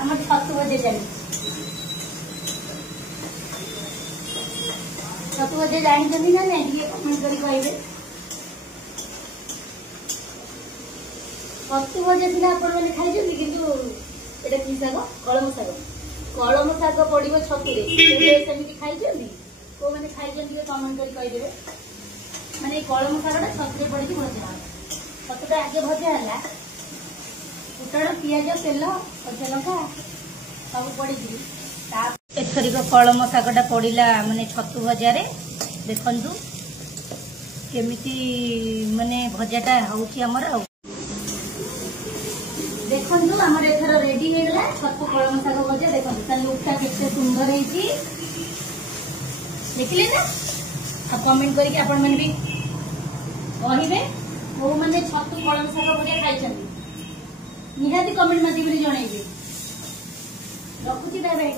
आम छतु भजे जानी छतु भजे जानते ना नहीं कमेंट कर कहते छतु भजे सीना आपने खाई कि शाग कलम शाग पड़ो छतुरे सेमती खाई को मैंने खाई कमेंट कर कहीदेवे माने कलम शागटा छतुरे पड़ी भजा छतुटा आगे भजा है फुटण पिज तेल कचा लंका सब पड़ी एथरिक कलम शागटा पड़ा माने छतु भजा देखु केमिति माने भजाटा होमर देखु आमर एथर रेडी होगा छतु कलम शाग भजा देखो लुकटा केते सुंदर है देखिले ना कमेंट करके आपण मैंने भी कहे वो मैंने छतु कलम शाग भजा खाई निहाती कमेंट माध्यम जनइबे रखुची बाय बाय।